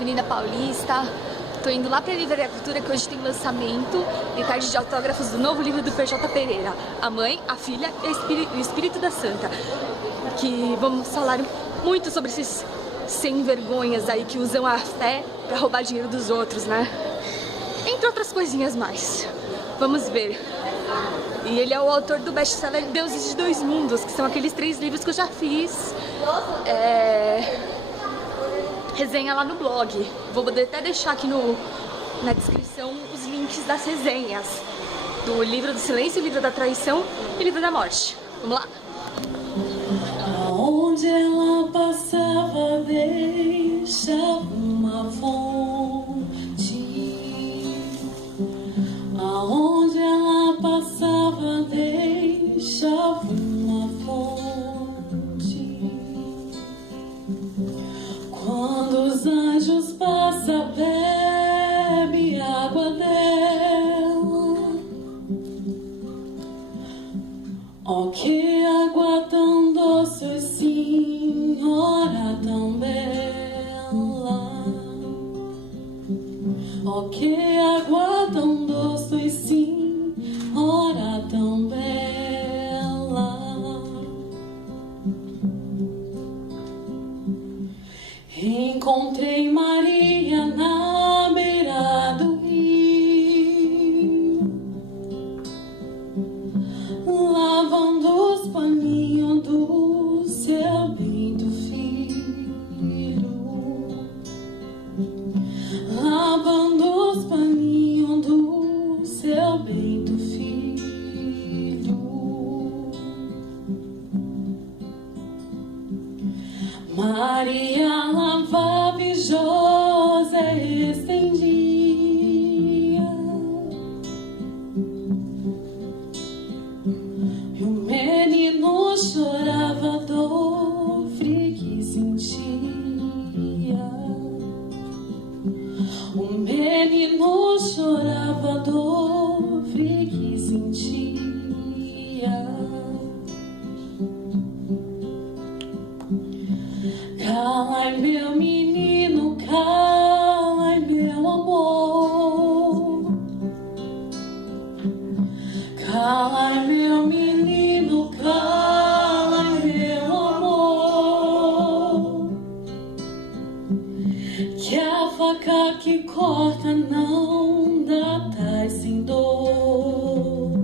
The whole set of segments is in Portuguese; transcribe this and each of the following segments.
Avenida Paulista. Tô indo lá pra Livraria Cultura, que hoje tem lançamento de tarde de autógrafos do novo livro do PJ Pereira, A Mãe, a Filha e o Espírito da Santa. Que vamos falar muito sobre esses sem vergonhas aí que usam a fé pra roubar dinheiro dos outros, né? Entre outras coisinhas mais. Vamos ver. E ele é o autor do best-seller Deuses de Dois Mundos, que são aqueles 3 livros que eu já fiz resenha lá no blog. Vou poder até deixar aqui na descrição os links das resenhas do livro do silêncio, livro da traição e livro da morte. Vamos lá? Aonde ela passava deixava uma fonte. Aonde ela passava deixava uma fonte. Quando os anjos passam, bebe água dela. Oh, que água tão doce, senhora tão bela. Oh, que água tão doce, senhora tão bela. Encontrei Maria na beira do rio, lavando os paninhos do seu bento filho. Lavando os paninhos do seu bento filho. Maria lavava e José estendia, e o menino chorava dor fria que sentia. O menino chorava dor fria que sentia. Cala, meu menino, cala, meu amor. Cala, meu menino, cala, meu amor. Que a faca que corta não dá tais sem dor.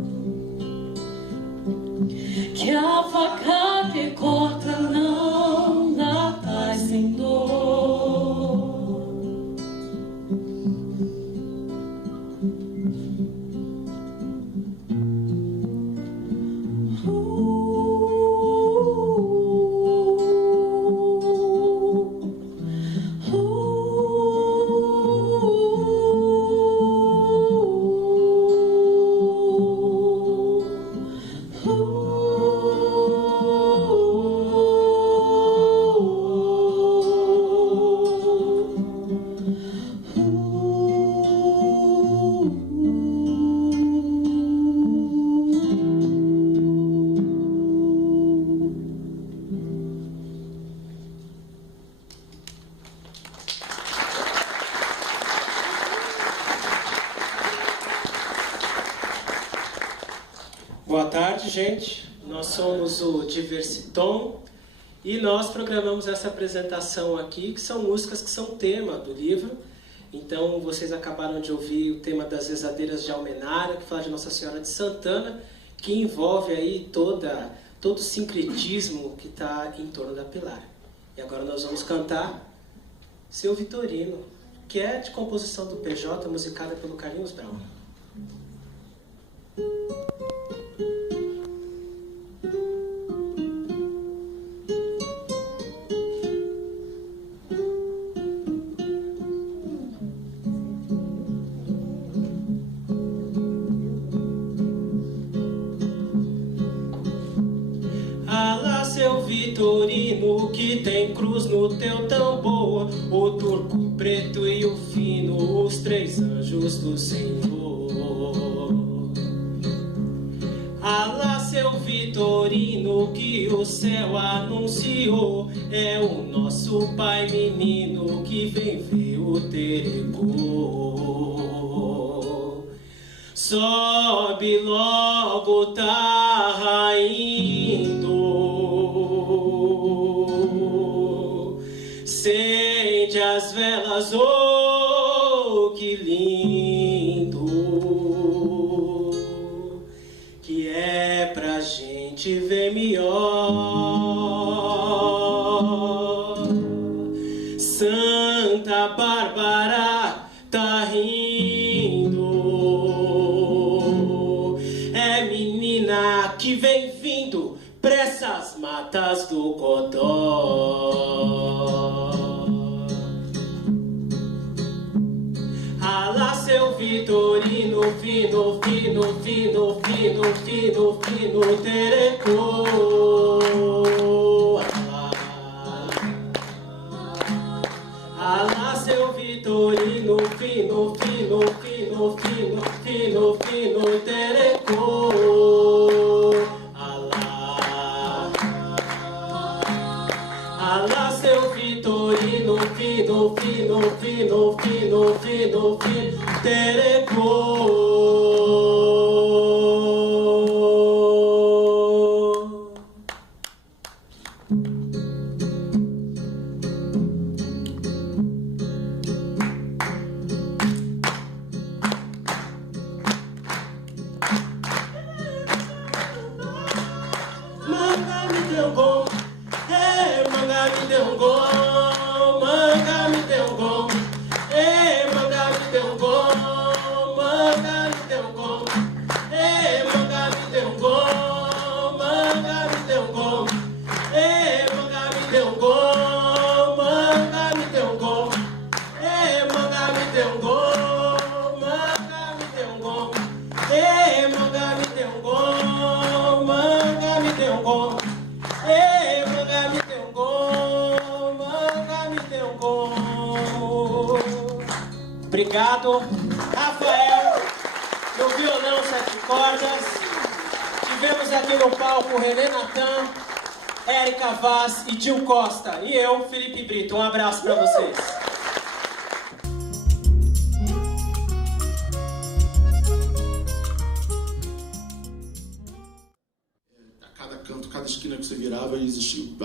Que a faca que corta não dá tais sem dor. Boa tarde, gente. Nós somos o Diversitom e nós programamos essa apresentação aqui, que são músicas que são tema do livro. Então, vocês acabaram de ouvir o tema das Rezadeiras de Almenara, que fala de Nossa Senhora de Santana, que envolve aí todo o sincretismo que está em torno da Pilar. E agora nós vamos cantar Seu Vitorino, que é de composição do PJ, musicada pelo Carlinhos Brown. Seu Vitorino, que tem cruz no teu tambor, o turco preto e o fino, os 3 anjos do Senhor. Alá, seu Vitorino, Vitorino que o céu anunciou, é o nosso pai menino que vem ver o Terecô. Sobe logo, tá indo, acende as velas, oh, que lindo, que é pra gente ver melhor. Santa Bárbara tá rindo, é menina que vem vindo pra essas matas do Codó. Alá seu Vitorino, fino, fino, fino, fino, fino, fino, Terecô. Alá seu Vitorino, fino, fino, fino, fino, fino, fino, Terecô. Alá seu Vitorino, fino, fino, fino, fino, fino, fino, Terecô. Manga me deu bom, manga me deu bom, manga me deu bom, manga me deu bom, manga me deu bom, manga me deu bom, manga me deu bom, manga me deu bom, manga me deu bom, manga me deu bom, manga me deu bom, manga me deu bom, manga me deu bom. Manga me deu gol, manga me deu gol. Obrigado, Rafael, no violão 7 cordas. Tivemos aqui no palco René Natan, Érica Vaz e Gil Costa. E eu, Felipe Brito. Um abraço para vocês. Cada esquina que você virava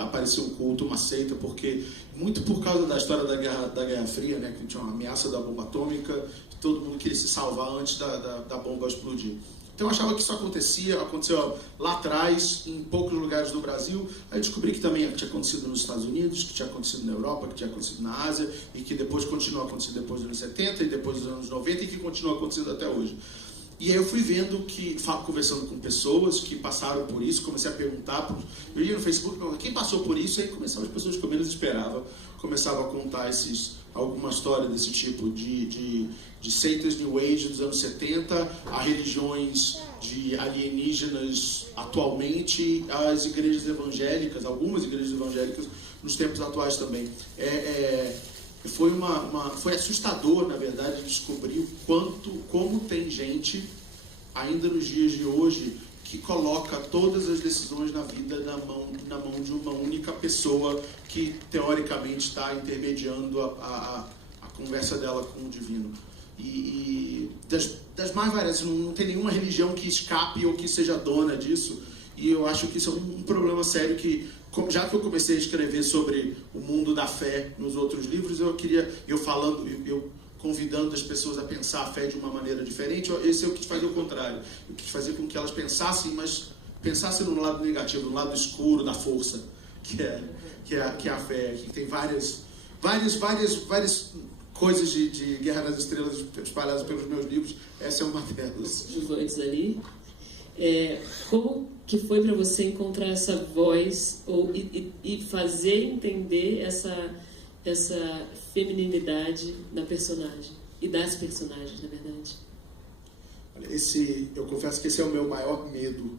aparecia um culto, uma seita, porque muito por causa da história da Guerra Fria, né, que tinha uma ameaça da bomba atômica, todo mundo queria se salvar antes da bomba explodir. Então eu achava que isso aconteceu lá atrás, em poucos lugares do Brasil. Aí descobri que também tinha acontecido nos Estados Unidos, que tinha acontecido na Europa, que tinha acontecido na Ásia, e que depois continuou acontecendo depois dos anos 70 e depois dos anos 90 e que continua acontecendo até hoje. E aí eu fui vendo conversando com pessoas que passaram por isso, comecei a perguntar, eu ia no Facebook, quem passou por isso, e aí começavam as pessoas que eu menos esperava, começava a contar alguma história desse tipo, de seitas New Age dos anos 70, a religiões de alienígenas atualmente, as igrejas evangélicas, algumas igrejas evangélicas nos tempos atuais também. Foi assustador, na verdade, descobrir como tem gente, ainda nos dias de hoje, que coloca todas as decisões na vida na mão de uma única pessoa que, teoricamente, está intermediando a conversa dela com o divino. E das mais várias, não tem nenhuma religião que escape ou que seja dona disso, e eu acho que isso é um problema sério que, já que eu comecei a escrever sobre o mundo da fé nos outros livros, eu convidando as pessoas a pensar a fé de uma maneira diferente, esse eu quis fazer o contrário. Eu quis fazer com que elas pensassem, mas pensassem no lado negativo, no lado escuro da força, que é a fé, que tem várias coisas de Guerra das Estrelas espalhadas pelos meus livros. Essa é uma delas. Antes ali, como que foi para você encontrar essa voz e fazer entender essa feminilidade da personagem e das personagens, na verdade? Eu confesso que esse é o meu maior medo.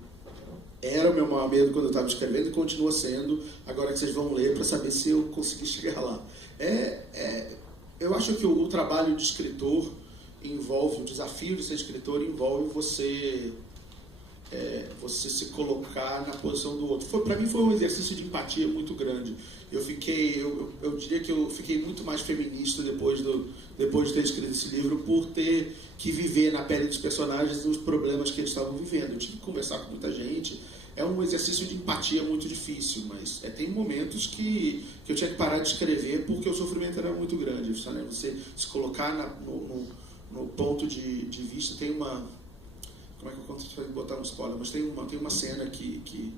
Era o meu maior medo quando eu estava escrevendo e continua sendo, agora que vocês vão ler, para saber se eu consegui chegar lá. Eu acho que o trabalho de escritor envolve, o desafio de ser escritor envolve você você se colocar na posição do outro. Para mim foi um exercício de empatia muito grande. Eu diria que eu fiquei muito mais feminista depois de ter escrito esse livro, por ter que viver na pele dos personagens e os problemas que eles estavam vivendo. Eu tive que conversar com muita gente. É um exercício de empatia muito difícil, mas tem momentos que eu tinha que parar de escrever porque o sofrimento era muito grande. Sabe? Você se colocar no ponto de vista. Tem uma... Como é que eu consigo botar um spoiler? Mas tem uma cena que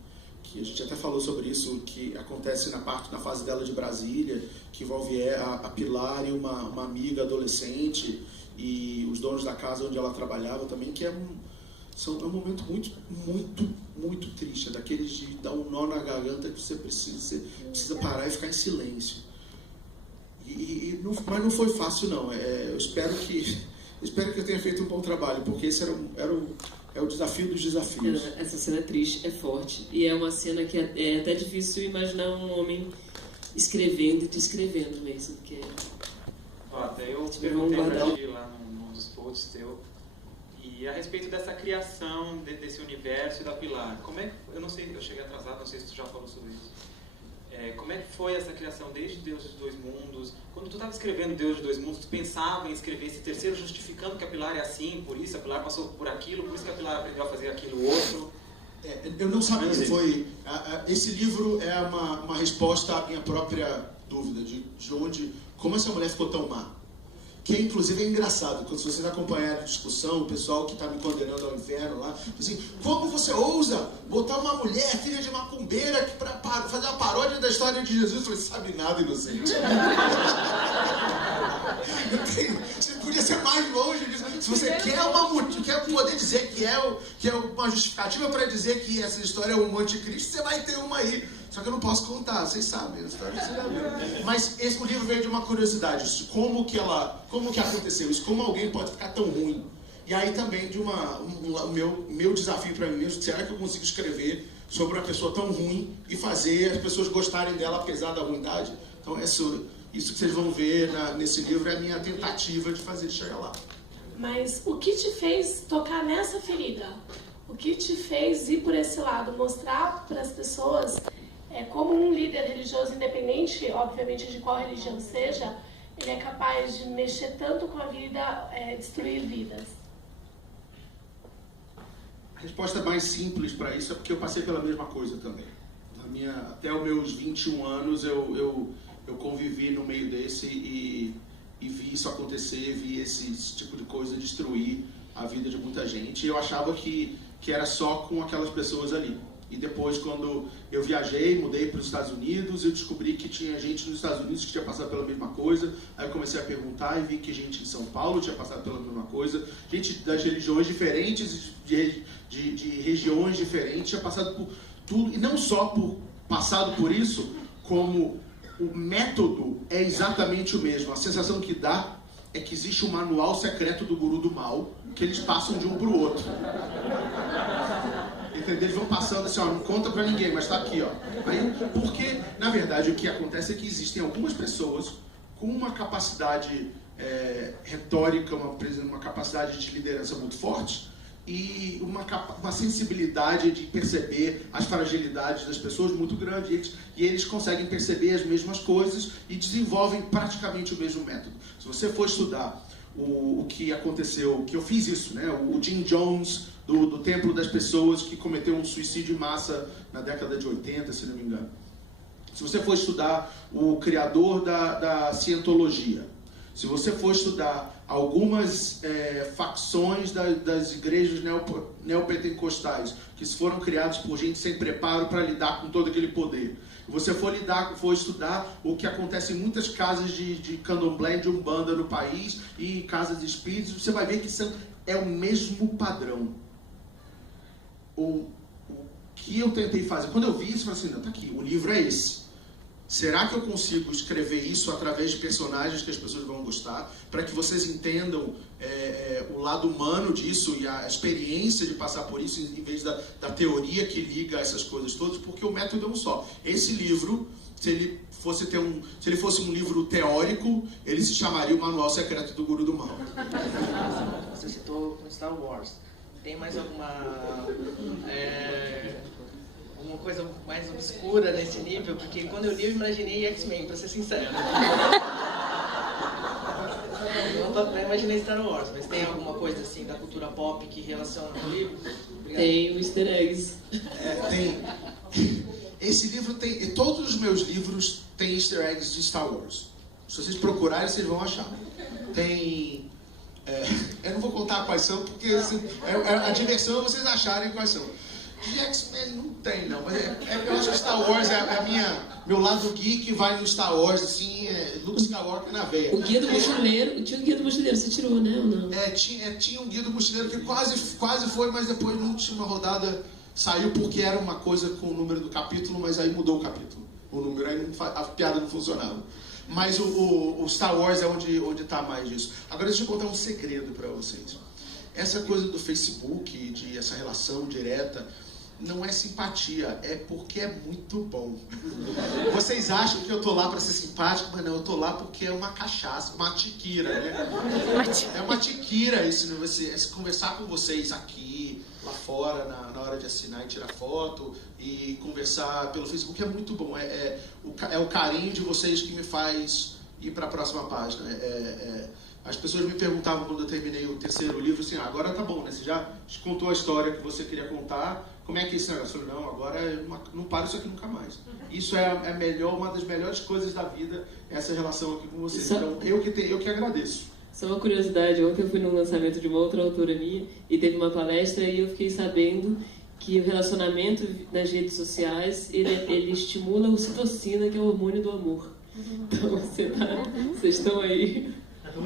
a gente até falou sobre isso, que acontece na fase dela de Brasília, que envolve a Pilar e uma amiga adolescente e os donos da casa onde ela trabalhava também, que é um momento muito, muito, muito triste, daqueles de dar um nó na garganta que você precisa parar e ficar em silêncio. Mas não foi fácil, não. Eu espero que eu tenha feito um bom trabalho, porque esse é o desafio dos desafios. Essa cena é triste, é forte, e é uma cena que é até difícil imaginar um homem escrevendo e descrevendo mesmo, porque... Até eu perguntei pra ti lá num dos posts teu, e a respeito dessa criação desse universo e da Pilar, como é que, eu não sei, eu cheguei atrasado, não sei se tu já falou sobre isso. Como é que foi essa criação desde Deus dos Dois Mundos? Quando tu estava escrevendo Deus dos Dois Mundos, tu pensava em escrever esse terceiro justificando que a Pilar é assim, por isso a Pilar passou por aquilo, por isso que a Pilar aprendeu a fazer aquilo outro? Eu não sabia, esse livro é uma resposta à minha própria dúvida como essa mulher ficou tão má. Que inclusive é engraçado, quando vocês acompanharem a discussão, o pessoal que está me condenando ao inferno lá, assim, como você ousa botar uma mulher, filha de macumbeira, para fazer a paródia da história de Jesus? Eu falei, sabe nada, inocente. Você podia ser mais longe disso. Se você quer poder dizer que é uma justificativa para dizer que essa história é um anticristo, você vai ter uma aí. Só que eu não posso contar, vocês sabem a história, vocês já viram. Mas o livro veio de uma curiosidade, como que aconteceu isso, como alguém pode ficar tão ruim. E aí também de meu desafio para mim mesmo, será que eu consigo escrever sobre uma pessoa tão ruim e fazer as pessoas gostarem dela apesar da ruindade? Então isso que vocês vão ver nesse livro é a minha tentativa de fazer ele chegar lá. Mas o que te fez tocar nessa ferida? O que te fez ir por esse lado? Mostrar para as pessoas como um líder religioso, independente, obviamente, de qual religião seja, ele é capaz de mexer tanto com a vida, destruir vidas. A resposta mais simples para isso é porque eu passei pela mesma coisa também. Até os meus 21 anos eu convivi no meio desse e vi isso acontecer, vi esse tipo de coisa destruir a vida de muita gente. E eu achava que era só com aquelas pessoas ali. E depois, quando eu viajei, mudei para os Estados Unidos, eu descobri que tinha gente nos Estados Unidos que tinha passado pela mesma coisa. Aí eu comecei a perguntar e vi que gente em São Paulo tinha passado pela mesma coisa. Gente das religiões diferentes, de regiões diferentes, tinha passado por tudo. E não só por passado por isso, como o método é exatamente o mesmo. A sensação que dá é que existe um manual secreto do guru do mal, que eles passam de um para o outro. Entendeu? Eles vão passando assim, não conta pra ninguém, mas tá aqui, porque, na verdade, o que acontece é que existem algumas pessoas com uma capacidade retórica, uma capacidade de liderança muito forte e uma sensibilidade de perceber as fragilidades das pessoas muito grande. E eles conseguem perceber as mesmas coisas e desenvolvem praticamente o mesmo método. Se você for estudar o que aconteceu, que eu fiz isso, né? O Jim Jones, do Templo das Pessoas, que cometeu um suicídio em massa na década de 80, se não me engano. Se você for estudar o criador da cientologia, se você for estudar algumas facções das igrejas neopentecostais, que foram criadas por gente sem preparo para lidar com todo aquele poder, se você for estudar o que acontece em muitas casas de candomblé, de umbanda no país e casas de espíritos, você vai ver que é o mesmo padrão. O que eu tentei fazer, quando eu vi isso, eu falei assim, não, tá aqui, o livro é esse. Será que eu consigo escrever isso através de personagens que as pessoas vão gostar, para que vocês entendam o lado humano disso e a experiência de passar por isso, em vez da teoria que liga essas coisas todas, porque o método é um só. Esse livro, se ele fosse um livro teórico, ele se chamaria o Manual Secreto do Guru do Mal. Você citou Star Wars. Tem mais alguma coisa mais obscura nesse nível? Porque quando eu li, eu imaginei X-Men, pra ser sincero. Não imaginei Star Wars, mas tem alguma coisa assim da cultura pop que relaciona com o livro? Obrigado. Tem o easter eggs. Tem. Esse livro tem... Todos os meus livros têm easter eggs de Star Wars. Se vocês procurarem, vocês vão achar. Tem... eu não vou contar quais são, porque a diversão é vocês acharem quais são. De X-Men não tem, não. Mas eu acho que Star Wars meu lado geek vai no Star Wars, assim, Luke Skywalker na veia. O Guia do Mochileiro, tinha o Guia do Mochileiro, você tirou, né, ou não? Tinha um Guia do Mochileiro que quase foi, mas depois na última rodada saiu porque era uma coisa com o número do capítulo, mas aí mudou o capítulo. O número, aí a piada não funcionava. Mas o Star Wars é onde tá mais disso. Agora deixa eu contar um segredo para vocês. Essa coisa do Facebook, essa relação direta, não é simpatia, é porque é muito bom. Vocês acham que eu tô lá para ser simpático, mas não, eu tô lá porque é uma cachaça, uma tiquira, né? É uma tiquira isso, né? Conversar com vocês aqui, lá fora, na hora de assinar e tirar foto, e conversar pelo Facebook é muito bom. É o carinho de vocês que me faz ir para a próxima página. As pessoas me perguntavam quando eu terminei o terceiro livro, assim, agora tá bom, né? Você já contou a história que você queria contar, como é que é esse negócio? Eu falei, não, agora não paro isso aqui nunca mais. Isso é uma das melhores coisas da vida, essa relação aqui com vocês. Então, eu que agradeço. Só uma curiosidade, ontem eu fui num lançamento de uma outra autora minha e teve uma palestra e eu fiquei sabendo que o relacionamento nas redes sociais, ele estimula a ocitocina, que é o hormônio do amor. Então, vocês estão aí...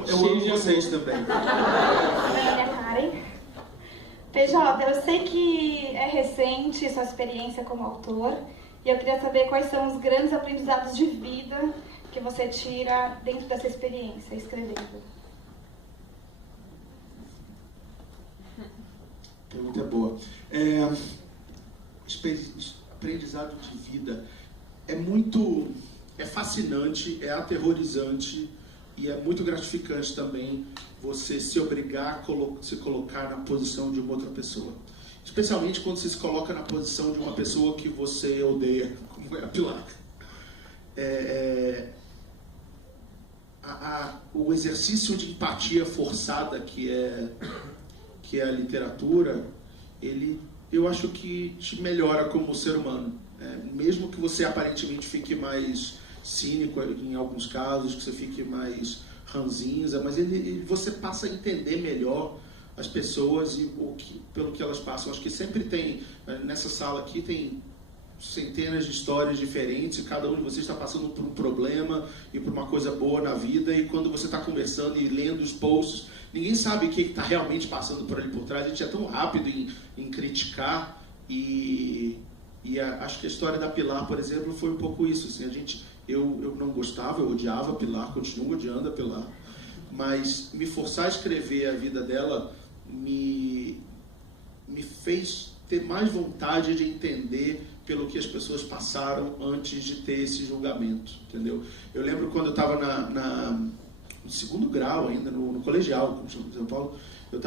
Eu amo vocês também. Meu nome é Karen. PJ, eu sei que é recente sua experiência como autor e eu queria saber quais são os grandes aprendizados de vida que você tira dentro dessa experiência, escrevendo. Pergunta boa. Aprendizado de vida é fascinante, é aterrorizante e é muito gratificante também você se obrigar a se colocar na posição de uma outra pessoa. Especialmente quando você se coloca na posição de uma pessoa que você odeia, como é a Pilar. O exercício de empatia forçada que é a literatura, eu acho que te melhora como ser humano. Mesmo que você aparentemente fique mais cínico em alguns casos, que você fique mais ranzinza, mas você passa a entender melhor as pessoas e pelo que elas passam. Acho que sempre tem, nessa sala aqui, tem centenas de histórias diferentes e cada um de vocês está passando por um problema e por uma coisa boa na vida, e quando você está conversando e lendo os posts, ninguém sabe o que está realmente passando por ali por trás. A gente é tão rápido em criticar acho que a história da Pilar, por exemplo, foi um pouco isso. Assim, eu não gostava, eu odiava a Pilar, continuo odiando a Pilar, mas me forçar a escrever a vida dela me fez ter mais vontade de entender pelo que as pessoas passaram antes de ter esse julgamento, entendeu? Eu lembro quando eu estava no segundo grau ainda, no colegial, como chama em São Paulo, eu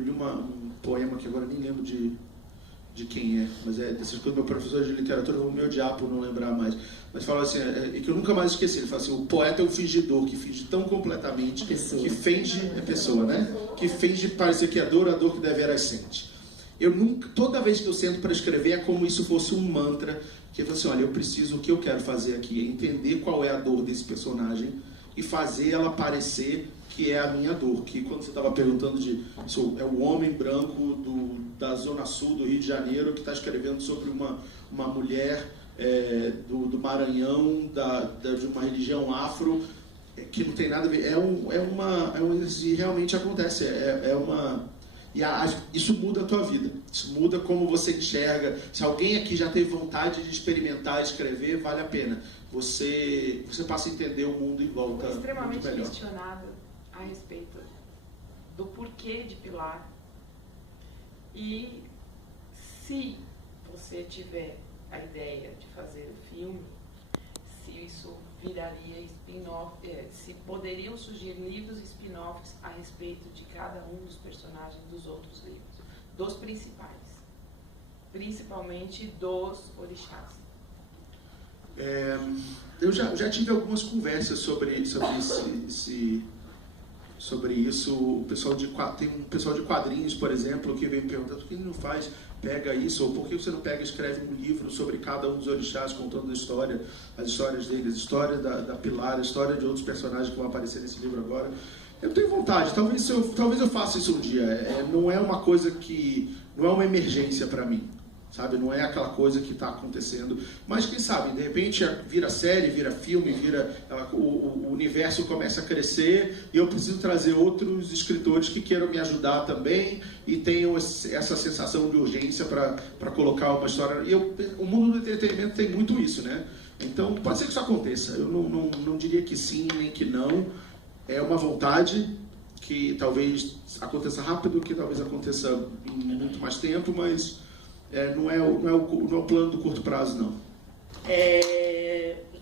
li um poema que agora nem lembro de quem é, mas dessas coisas, meu professor de literatura vão me odiar por não lembrar mais, mas fala assim, e que eu nunca mais esqueci, ele fala assim, o poeta é um fingidor, que finge tão completamente, que finge, pessoa, né? Que finge parecer que é a dor que deveras sente. Toda vez que eu sento para escrever, é como se fosse um mantra, que eu falo assim, olha, o que eu quero fazer aqui é entender qual é a dor desse personagem e fazer ela parecer que é a minha dor, que quando você estava perguntando é o homem branco da zona sul do Rio de Janeiro que está escrevendo sobre uma mulher do Maranhão, de uma religião afro, que não tem nada a ver, realmente acontece, isso muda a tua vida, isso muda como você enxerga. Se alguém aqui já teve vontade de experimentar escrever, vale a pena, você passa a entender o mundo em volta. É extremamente muito melhor. questionado a respeito do porquê de Pilar, e se você tiver a ideia de fazer o filme, se isso viraria spin-off, se poderiam surgir livros spin-offs a respeito de cada um dos personagens dos outros livros. dos principais, principalmente dos orixás? Eu já tive algumas conversas sobre isso. Tem um pessoal de quadrinhos, por exemplo, que vem me perguntando por que não faz, pega isso, ou por que você não pega e escreve um livro sobre cada um dos orixás, contando as histórias deles, a história da Pilar, a história de outros personagens que vão aparecer nesse livro agora. Eu tenho vontade, talvez eu faça isso um dia. Não é uma coisa não é uma emergência para mim, sabe? Não é aquela coisa que está acontecendo. Mas quem sabe, de repente vira série, vira filme, o universo começa a crescer e eu preciso trazer outros escritores que queiram me ajudar também e tenham essa sensação de urgência para colocar uma história. O mundo do entretenimento tem muito isso, né? Então pode ser que isso aconteça. Eu não diria que sim, nem que não. É uma vontade que talvez aconteça rápido, que talvez aconteça em muito mais tempo, mas não é o plano do curto prazo, não.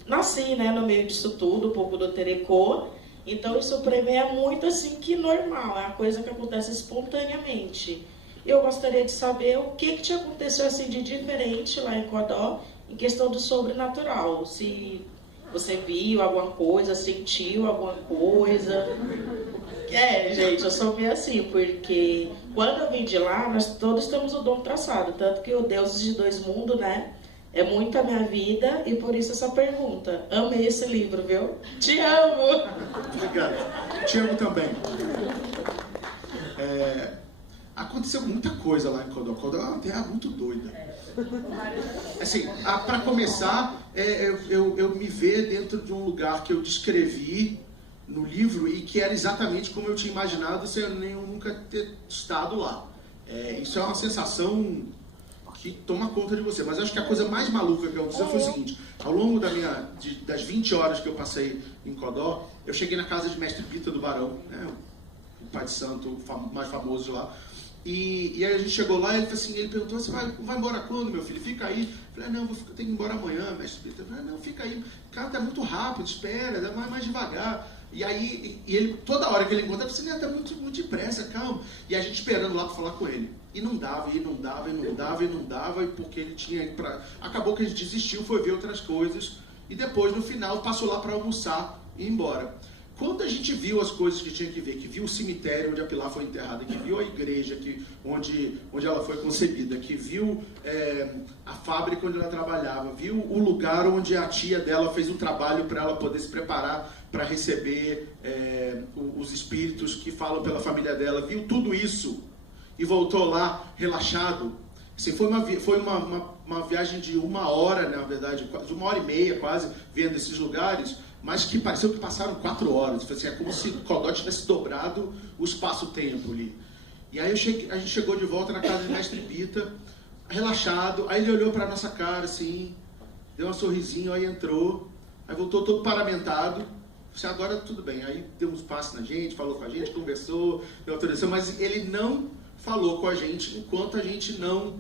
Nasci, né, no meio disso tudo, um pouco do Terecô, então isso para mim é muito assim que normal, é uma coisa que acontece espontaneamente. Eu gostaria de saber o que te aconteceu assim de diferente lá em Codó, em questão do sobrenatural, se você viu alguma coisa, sentiu alguma coisa. Gente, eu sou meio assim, porque quando eu vim de lá, nós todos temos o dom traçado, tanto que o Deuses de Dois Mundos, né, é muito a minha vida, e por isso essa pergunta. Amei esse livro, viu? Te amo! Obrigado. Te amo também. Aconteceu muita coisa lá em Codó. Codó é uma terra muito doida. Assim, para começar, eu me ver dentro de um lugar que eu descrevi no livro e que era exatamente como eu tinha imaginado sem eu nunca ter estado lá. Isso é uma sensação que toma conta de você. Mas acho que a coisa mais maluca que aconteceu foi o seguinte: ao longo das 20 horas que eu passei em Codó, eu cheguei na casa de Mestre Pita do Barão, né, o pai de santo mais famoso de lá. E aí a gente chegou lá e ele perguntou assim: vai embora quando, meu filho? Fica aí. Eu falei: não, eu tenho que ir embora amanhã, Mestre Pita. Eu falei: não, fica aí. Cara, tá muito rápido, espera, dá mais devagar. E aí, ele, toda hora que ele encontra, você tá muito depressa, calma. E a gente esperando lá para falar com ele. E não dava, e porque ele tinha ido pra... Acabou que a gente desistiu, foi ver outras coisas. E depois, no final, passou lá para almoçar e ir embora. Quando a gente viu as coisas que tinha que ver, que viu o cemitério onde a Pilar foi enterrada, que viu a igreja onde ela foi concebida, que viu a fábrica onde ela trabalhava, viu o lugar onde a tia dela fez um trabalho para ela poder se preparar para receber os espíritos que falam pela família dela, viu tudo isso e voltou lá relaxado. Assim, foi uma viagem de 1 hora, na verdade, de 1h30 quase, vendo esses lugares, mas que pareceu que passaram 4 horas. Assim, é como se Codó tivesse dobrado o espaço-tempo ali. E aí a gente chegou de volta na casa de Mestre Pita, relaxado. Aí ele olhou para a nossa cara, assim, deu um sorrisinho, aí entrou, aí voltou todo paramentado. Assim, agora tudo bem. Aí deu uns passos na gente, falou com a gente, conversou, deu autorização, mas ele não falou com a gente enquanto a gente não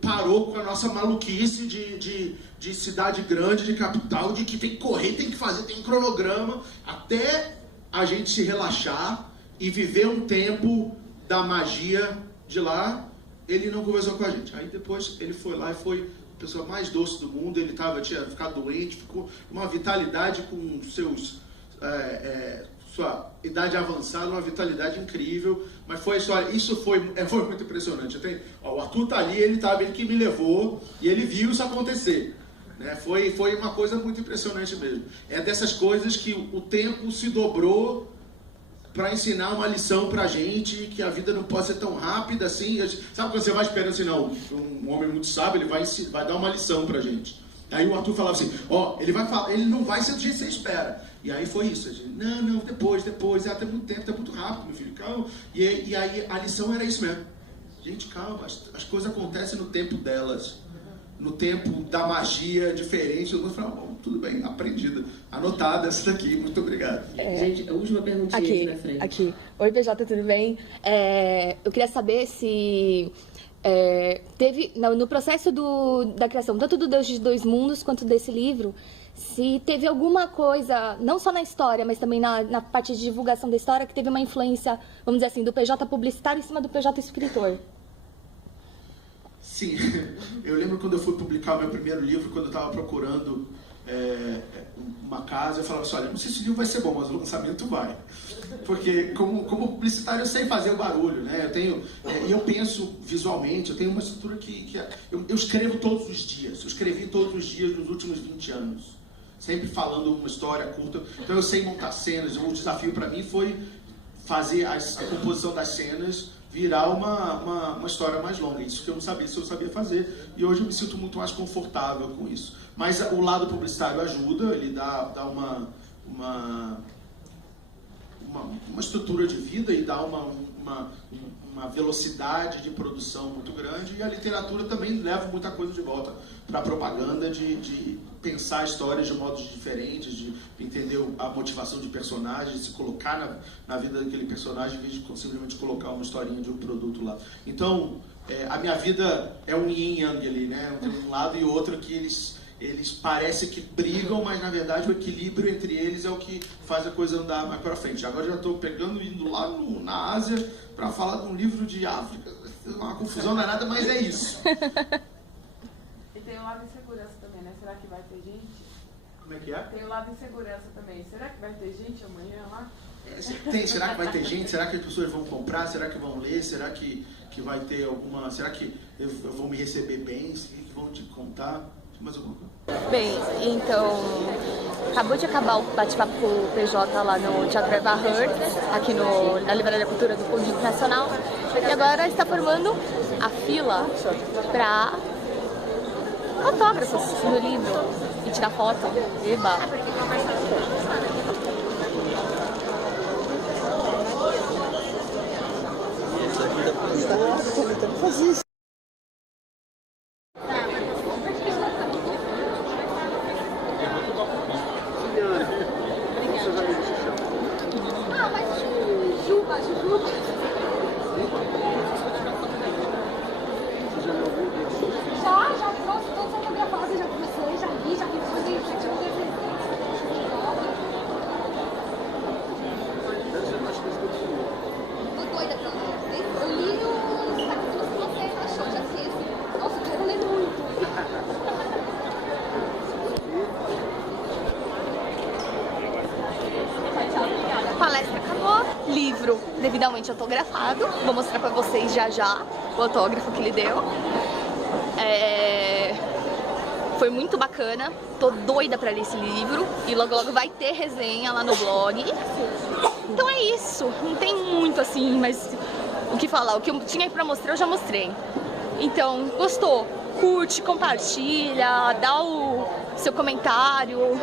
parou com a nossa maluquice de cidade grande, de capital, de que tem que correr, tem que fazer, tem um cronograma, até a gente se relaxar e viver um tempo da magia de lá. Ele não conversou com a gente. Aí depois ele foi lá e foi a pessoa mais doce do mundo. Ele tinha ficado doente, ficou uma vitalidade com sua idade avançada, uma vitalidade incrível, mas foi a história, isso foi muito impressionante. O Arthur tá ali, ele que me levou e ele viu isso acontecer, né? Foi uma coisa muito impressionante mesmo. É dessas coisas que o tempo se dobrou para ensinar uma lição pra gente, que a vida não pode ser tão rápida assim. Sabe quando você vai esperando assim, não, um homem muito sábio, ele vai dar uma lição pra gente. Aí o Arthur falava assim: ele não vai ser do jeito que você espera. E aí foi isso. A gente, não, depois, tem muito tempo, tá muito rápido, meu filho, calma. E aí a lição era isso mesmo. Gente, calma, as coisas acontecem no tempo delas. No tempo da magia diferente. Eu falei: bom, tudo bem, aprendida. Anotada essa daqui, muito obrigado. Gente, a última perguntinha aqui na frente. Aqui. Oi, PJ, tudo bem? Eu queria saber se... teve, no processo da criação, tanto do Deus de Dois Mundos quanto desse livro, se teve alguma coisa, não só na história, mas também na parte de divulgação da história, que teve uma influência, vamos dizer assim, do PJ publicitário em cima do PJ escritor. Sim, eu lembro quando eu fui publicar o meu primeiro livro, quando eu estava procurando uma casa, eu falava assim, olha, não sei se o livro vai ser bom, mas o lançamento vai. Porque como publicitário eu sei fazer o barulho, né? E eu penso visualmente, eu tenho uma estrutura que eu escrevo todos os dias, eu escrevi todos os dias nos últimos 20 anos. Sempre falando uma história curta, então eu sei montar cenas, o desafio para mim foi fazer a composição das cenas virar uma história mais longa, isso que eu não sabia se eu sabia fazer, e hoje eu me sinto muito mais confortável com isso. Mas o lado publicitário ajuda, ele dá uma estrutura de vida e dá uma velocidade de produção muito grande, e a literatura também leva muita coisa de volta para a propaganda, de pensar histórias de modos diferentes, de entender a motivação de personagens, de se colocar na vida daquele personagem, em vez de simplesmente colocar uma historinha de um produto lá. Então, a minha vida é um yin e yang ali, né? Tem um lado e outro que eles parecem que brigam, mas na verdade o equilíbrio entre eles é o que faz a coisa andar mais para frente. Agora já estou indo lá na Ásia para falar de um livro de África. Uma confusão danada, mas é isso. E tem o lado de segurança também, né? Será que vai ter gente? Como é que é? Tem o lado de segurança também. Será que vai ter gente amanhã lá? Será que vai ter gente? Será que as pessoas vão comprar? Será que vão ler? Será que vai ter alguma... Será que eu vou me receber bem? O que vão te contar? Mais alguma coisa? Bem, então, acabou de acabar o bate-papo com o PJ lá no Teatro Eva Heard, aqui na Livraria Cultura do Conjunto Nacional, e agora está formando a fila para autógrafos no livro e tirar foto. Eba! Palestra acabou, livro devidamente autografado, vou mostrar pra vocês já o autógrafo que ele deu. Foi muito bacana, tô doida pra ler esse livro e logo vai ter resenha lá no blog. Então é isso, não tem muito assim, mas o que falar, o que eu tinha pra mostrar eu já mostrei. Então, gostou? Curte, compartilha, dá o seu comentário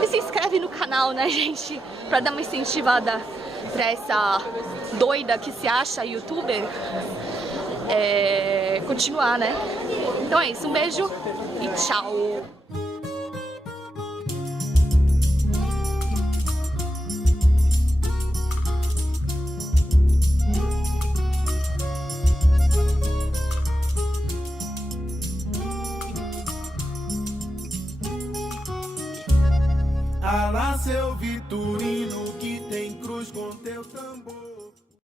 e se inscreve no canal, né, gente? Pra dar uma incentivada pra essa doida que se acha youtuber continuar, né? Então é isso, um beijo e tchau! Alá, seu Vitorino, que tem cruz com teu tambor.